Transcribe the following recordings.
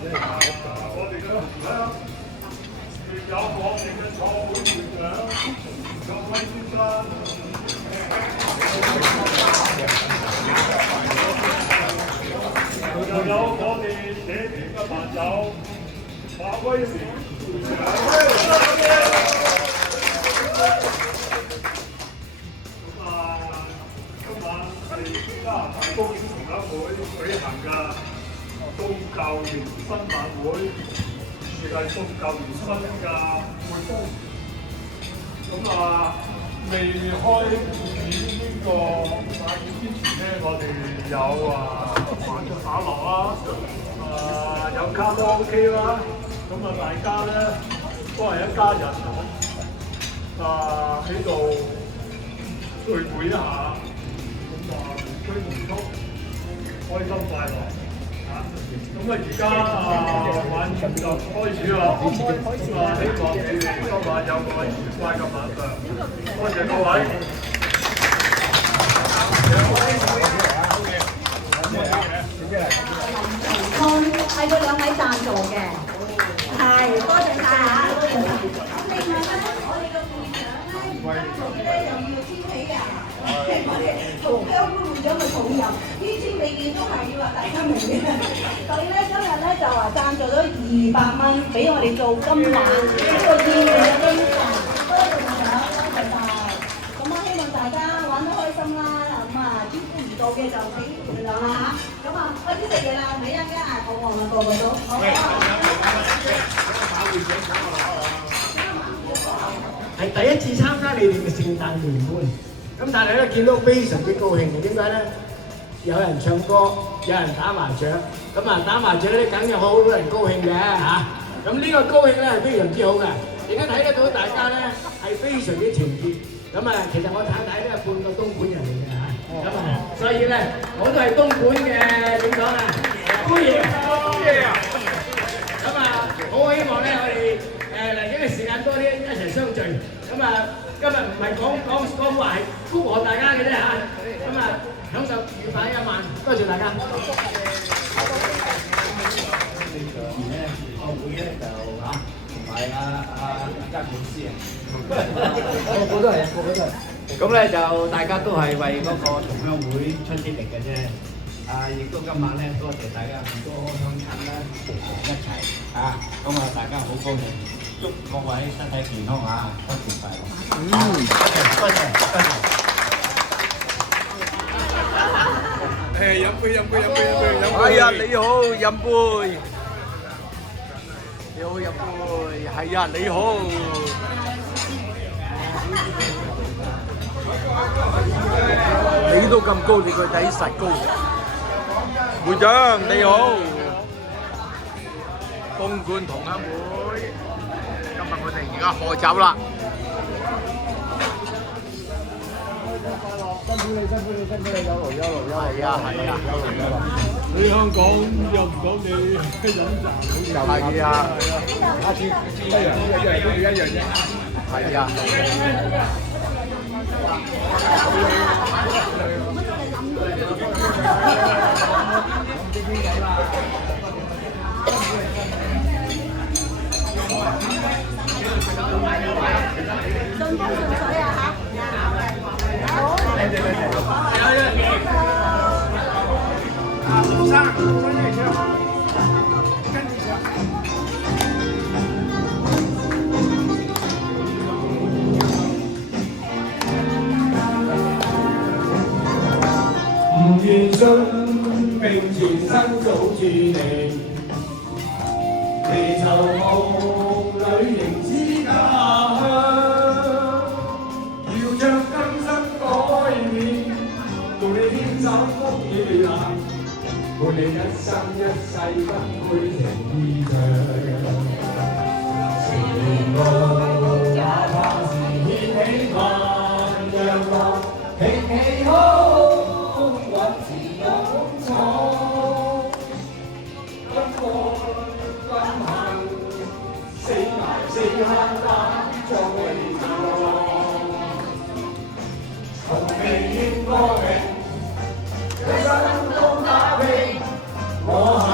我哋嘅同鄉，亦有我哋嘅創會會長郭威先生，又有我哋社團嘅朋友馬威廉會長。今晚係加拿大公園同樂會舉行嘅宗教聯新晚會，亦係宗教聯新嘅活動。未開演呢個晚宴之前咧，我哋有打樂啦，有卡拉 OK 啦，大家咧都係一家人喺度聚會一下，居無束，開心快樂而家晚宴就開始啦，希望你哋今晚有個愉快嘅晚上，多謝各位。係佢兩位贊助嘅，係多謝晒嚇，多謝晒。咁另外咧，我哋嘅會長咧，贊助咧又要簽起㗎。我哋同鄉會長嘅重任，呢簽你見都係要話大家明嘅。所以咧，今日咧就話贊助咗200蚊俾我哋做今晚呢個宴會嘅經費，多謝會長，多謝晒。希望大家玩得開心啦，招呼唔到嘅就請原諒啦嚇。開始食嘢啦，你一間嗌好旺啦，個個都好。係第一次參加你哋嘅聖誕聯歡，咁但係咧見到非常之高興嘅，點解咧？有人唱歌，有人打麻雀，打麻雀咧梗有好多人高興嘅嚇。咁呢個高興咧係非常之好嘅，而家睇得到大家咧係非常之團結。其實我太太咧係半個東莞人嚟嘅嚇，所以咧我都係東莞嘅點講啊，姑爺啊！好希望咧我哋嚟緊嘅時間多啲一齊相聚。今日唔係講話係祝賀大家嘅啫嚇，享受愉快一晚，多謝大家。我會咧就嚇，同埋間公司啊，個個都係。咁咧就大家都係為嗰個同鄉會出啲力嘅啫。亦都今晚咧多謝大家咁多鄉親啦，一齊大家好高興，祝各位身體健康新年快樂。多謝。飲杯。係啊，你好，飲杯。你好，飲杯。係啊，你好。你都咁高，你個仔實高。會長你好，東莞同鄉會，今日我哋而家喝酒啦。辛苦你，有勞。係啊。你香港又唔講你飲茶，係啊。下次一樣啫。係啊。順風順水啊嚇！好。後生，跟住唱，跟住唱。唔願信命前生早注定，地球夢裏仍知家鄉，要將今生改變，做你天手風雨冷，伴你一生一世不悔情意長。前路哪怕是掀起萬丈浪，挺起胸。我係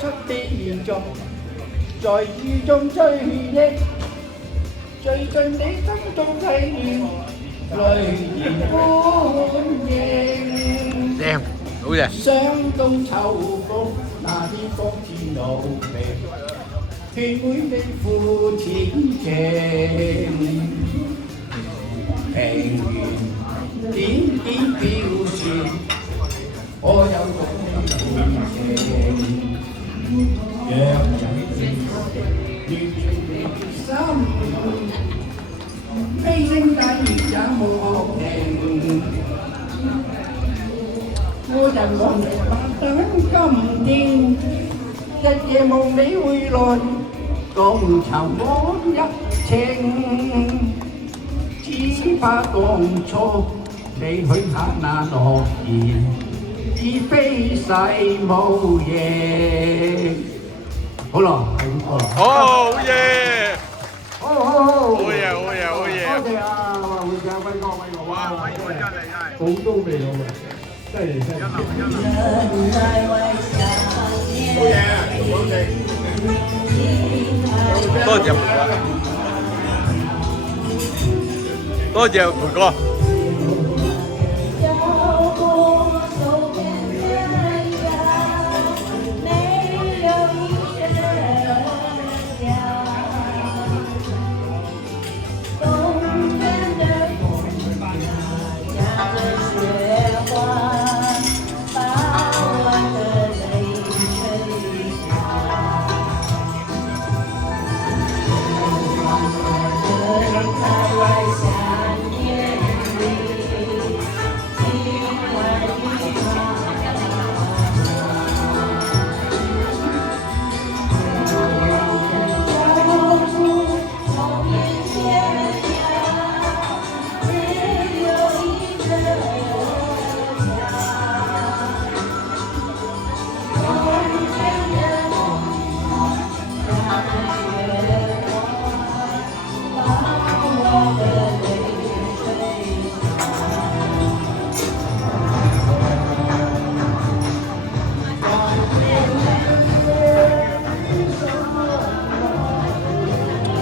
出啲現狀，在雨中追憶，最盡你心中體驗，淚兒歡迎。正，好嘢。霜冬秋風，那天風天露微，勸會你負前程。平原點點標線，我有種情，讓人越心，飛升低也無停。我人望着白等今天，日夜夢你回來，共尋往日情。只怕當初你許下那諾言，已非誓無形。好啦，係咁個啦。好嘢！好嘢！多謝啊，會長輝哥，哇，輝哥真係好多味道嘅，真係。多謝培哥。多謝培哥。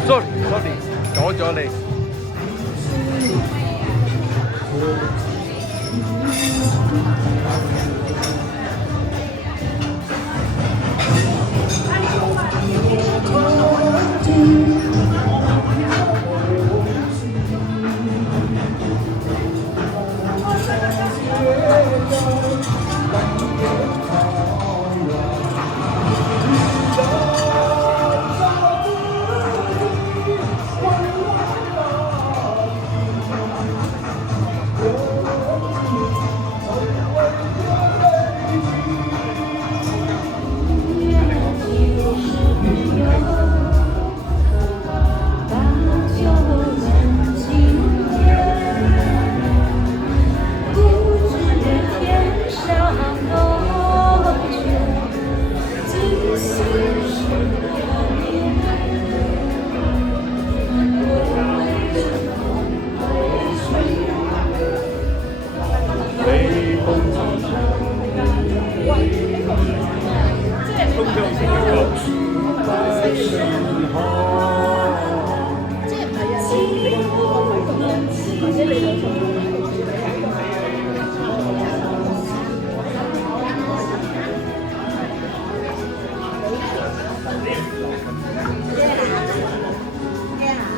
Sorry，阻咗你。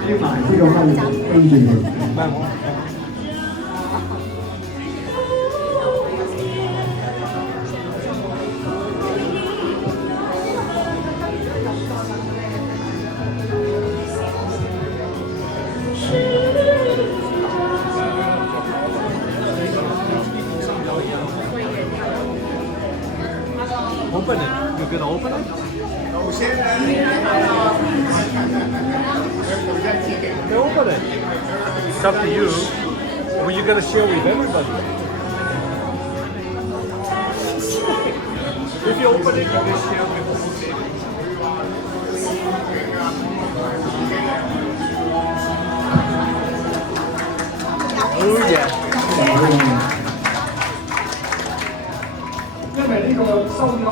呢排呢個分跟住佢。Open it. You're gonna open it? You open it. It's up to you. Or you're gonna share with everybody. If you open it, you can share with the whole table. Oh yeah. 因為呢個收咗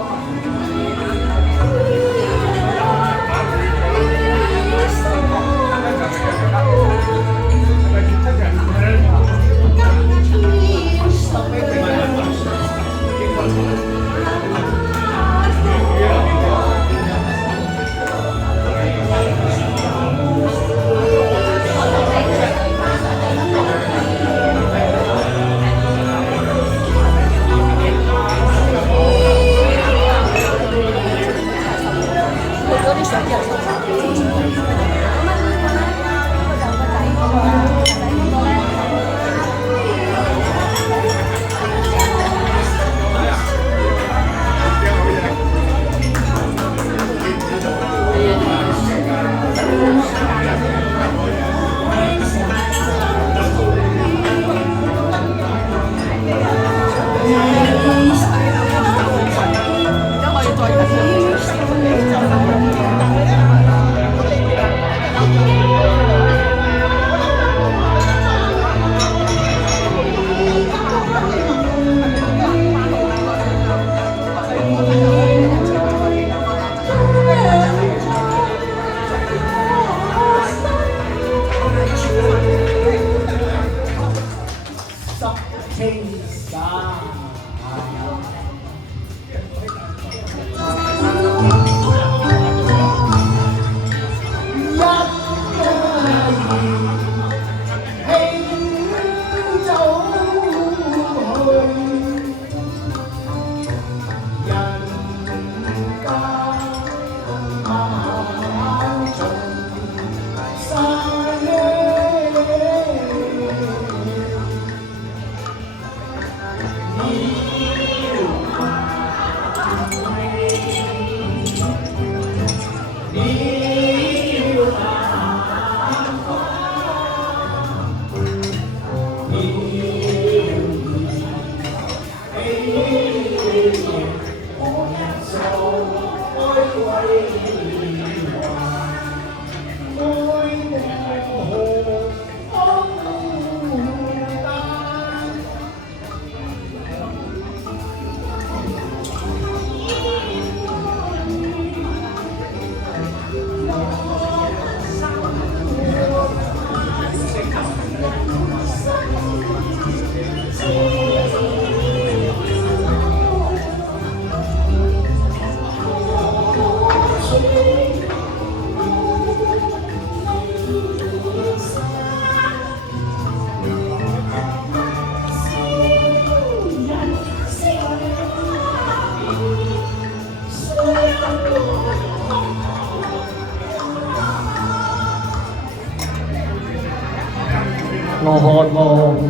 我渴望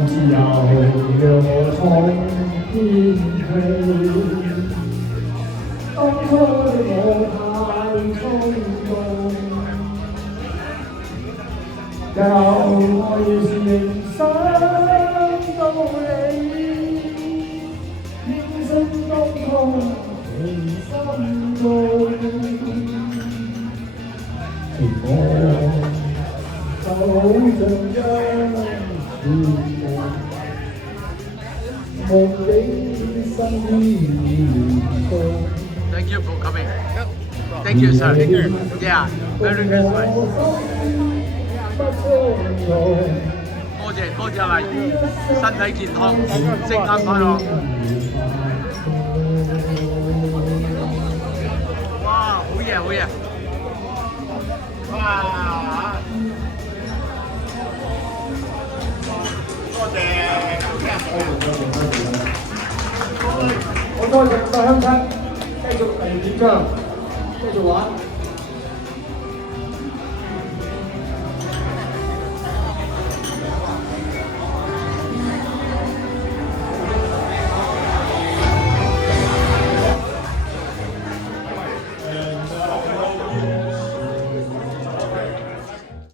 自由，讓我衝天飛。當初的我太衝動，又愛是人生道理，天生當初情心中，情我就好像一串夢，夢境身邊中。Thank you for coming. Thank you, sir. Yeah, very good way. 多謝嚟，身體健康，聖誕快樂！哇，好嘢好嘢！哇！多謝，好多謝咁多鄉親，繼續嚟點唱，繼續玩。